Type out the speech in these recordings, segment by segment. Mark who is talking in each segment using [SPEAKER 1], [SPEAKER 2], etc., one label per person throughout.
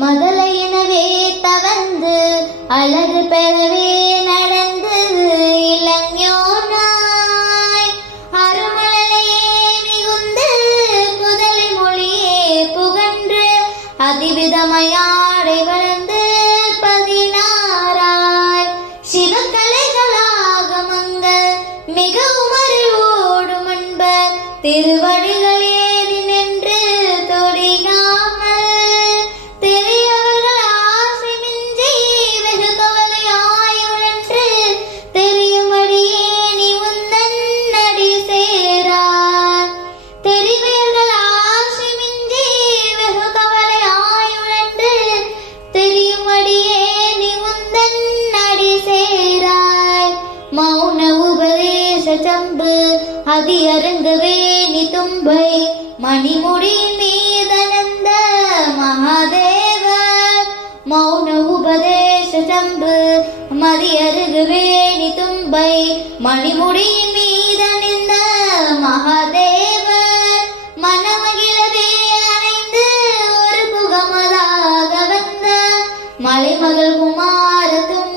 [SPEAKER 1] மதலையனவே தவந்து அழகு பெறவே உபதேசம்பு அதி அருங்கவே நிதும்பை. மணிமுடி மீதனந்த மகாதேவ மௌன உபதேசம்பு மதி அருகவே நிதும்பை. மணிமுடி மீதனிந்த மகாதேவ மனமகிழவே அணைந்து ஒரு புகமதாக வந்த. மலைமகள் குமாரத்தும்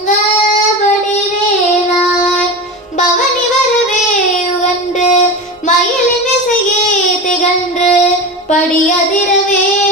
[SPEAKER 1] மலரிரவே